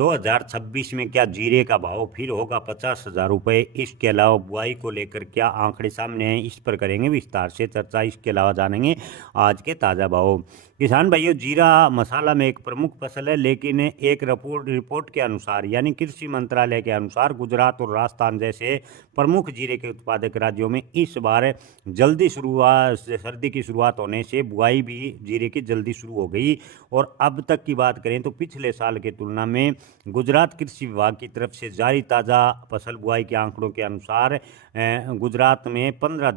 2026 में क्या जीरे का भाव फिर होगा 50,000 रुपये? इसके अलावा बुआई को लेकर क्या आंकड़े सामने हैं, इस पर करेंगे विस्तार से चर्चा। इसके अलावा जानेंगे आज के ताज़ा भाव। किसान भाइयों, जीरा मसाला में एक प्रमुख फसल है, लेकिन एक रिपोर्ट के अनुसार, यानी कृषि मंत्रालय के अनुसार, गुजरात और राजस्थान जैसे प्रमुख जीरे के उत्पादक राज्यों में इस बार जल्दी सर्दी की शुरुआत होने से बुआई भी जीरे की जल्दी शुरू हो गई। और अब तक की बात करें तो पिछले साल की तुलना में गुजरात कृषि विभाग की तरफ से जारी ताज़ा फसल बुआई के आंकड़ों के अनुसार गुजरात में 15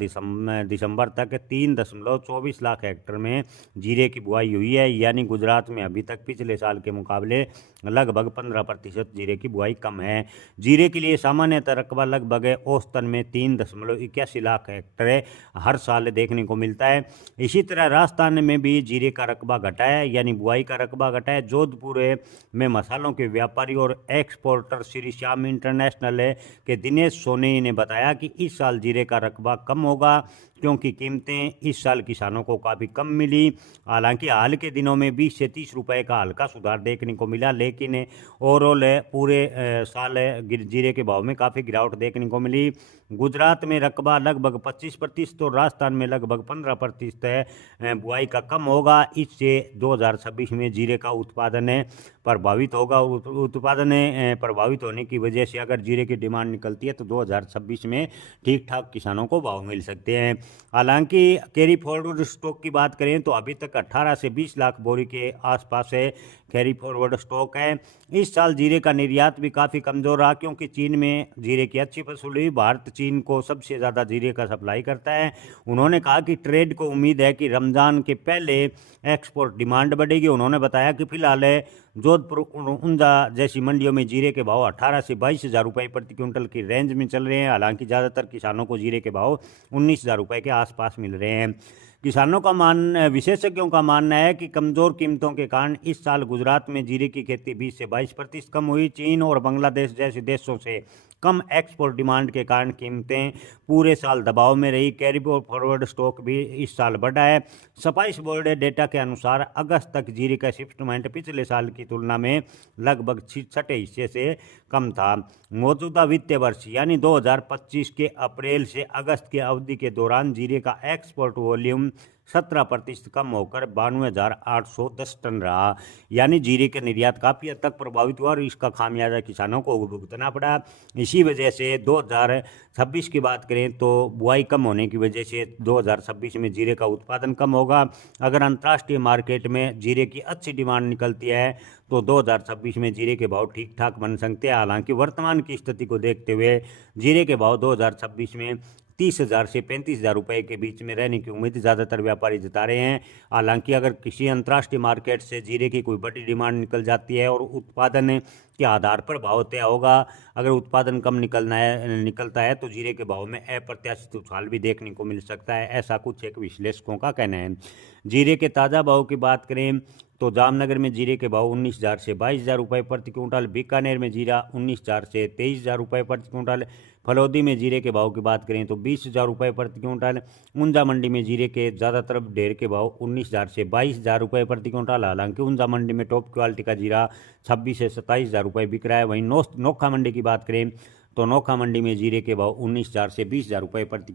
दिसंबर तक 3.24 लाख हेक्टेयर में जीरे की बुआई हुई है। यानी गुजरात में अभी तक पिछले साल के मुकाबले लगभग 15% जीरे की बुआई कम है। जीरे के लिए सामान्यतः रकबा लगभग औसतन में 3.81 लाख हेक्टेयर हर साल देखने को मिलता है। इसी तरह राजस्थान में भी जीरे का रकबा घटा है, यानी बुआई का रकबा घटा है। जोधपुर में मसालों के व्यापारी और एक्सपोर्टर श्री श्याम इंटरनेशनल के दिनेश सोनी ने बताया कि इस साल जीरे का रकबा कम होगा, क्योंकि कीमतें इस साल किसानों को काफ़ी कम मिली। हालांकि हाल के दिनों में 20 से 30 रुपए का हल्का सुधार देखने को मिला, लेकिन ओवरऑल पूरे साल जीरे के भाव में काफ़ी गिरावट देखने को मिली। गुजरात में रकबा लगभग 25% और राजस्थान में लगभग 15% बुआई का कम होगा। इससे 2026 में जीरे का उत्पादन प्रभावित होगा। उत्पादन प्रभावित होने की वजह से अगर जीरे की डिमांड निकलती है तो 2026 में ठीक ठाक किसानों को भाव मिल सकते हैं। हालांकि कैरी फॉरवर्ड स्टॉक की बात करें तो अभी तक 18 से 20 लाख बोरी के आसपास है कैरी फॉरवर्ड स्टॉक है। इस साल जीरे का निर्यात भी काफ़ी कमज़ोर रहा, क्योंकि चीन में जीरे की अच्छी फसल हुई। भारत चीन को सबसे ज़्यादा जीरे का सप्लाई करता है। उन्होंने कहा कि ट्रेड को उम्मीद है कि रमज़ान के पहले एक्सपोर्ट डिमांड बढ़ेगी। उन्होंने बताया कि फिलहाल जोधपुर ऊंझा जैसी मंडियों में जीरे के भाव 18 से 22,000 रुपये प्रति क्विंटल की रेंज में चल रहे हैं। हालांकि ज़्यादातर किसानों को जीरे के भाव 19,000 रुपये के आसपास मिल रहे हैं। विशेषज्ञों का मानना है कि कमज़ोर कीमतों के कारण इस साल गुजरात में जीरे की खेती 20 से 22% कम हुई। चीन और बांग्लादेश जैसे देशों से कम एक्सपोर्ट डिमांड के कारण कीमतें पूरे साल दबाव में रही। कैरी फॉरवर्ड स्टॉक भी इस साल बढ़ा है। स्पाइस बोर्ड डेटा के अनुसार अगस्त तक जीरे का शिपमेंट पिछले साल की तुलना में लगभग 6 हिस्से से कम था। मौजूदा वित्तीय वर्ष यानी 2025 के अप्रैल से अगस्त की अवधि के दौरान जीरे का एक्सपोर्ट वॉल्यूम 17% कम होकर 92,810 टन रहा। यानी जीरे के निर्यात काफ़ी हद तक प्रभावित हुआ और इसका खामियाजा किसानों को भुगतना पड़ा। इसी वजह से 2026 की बात करें तो बुआई कम होने की वजह से 2026 में जीरे का उत्पादन कम होगा। अगर अंतर्राष्ट्रीय मार्केट में जीरे की अच्छी डिमांड निकलती है तो 2026 में जीरे के भाव ठीक ठाक बन सकते हैं। हालांकि वर्तमान की स्थिति को देखते हुए जीरे के भाव 2026 में 30,000 से 35,000 रुपये के बीच में रहने की उम्मीद ज़्यादातर व्यापारी जता रहे हैं। हालांकि अगर किसी अंतर्राष्ट्रीय मार्केट से जीरे की कोई बड़ी डिमांड निकल जाती है और उत्पादन के आधार पर भाव तय होगा। अगर उत्पादन कम निकलता है तो जीरे के भाव में अप्रत्याशित उछाल भी देखने को मिल सकता है, ऐसा कुछ एक विश्लेषकों का कहना है। जीरे के ताज़ा भाव की बात करें तो जामनगर में जीरे के भाव 19,000 से 22,000 रुपये प्रति क्विंटल, बीकानेर में जीरा 19,000 से 23,000 रुपये प्रति क्विंटल, फलौदी में जीरे के भाव की बात करें तो 20,000 रुपये प्रति क्विंटल, ऊंझा मंडी में जीरे के ज़्यादातर ढेर के भाव 19,000 से 22,000 रुपये प्रति क्विंटल। हालांकि ऊंझा मंडी में टॉप क्वालिटी का जीरा 26 से 27,000 रुपये बिक रहा है। वहीं नोखा मंडी की बात करें तो नोखा मंडी में जीरे के भाव 19,000 से 20,000 रुपये प्रति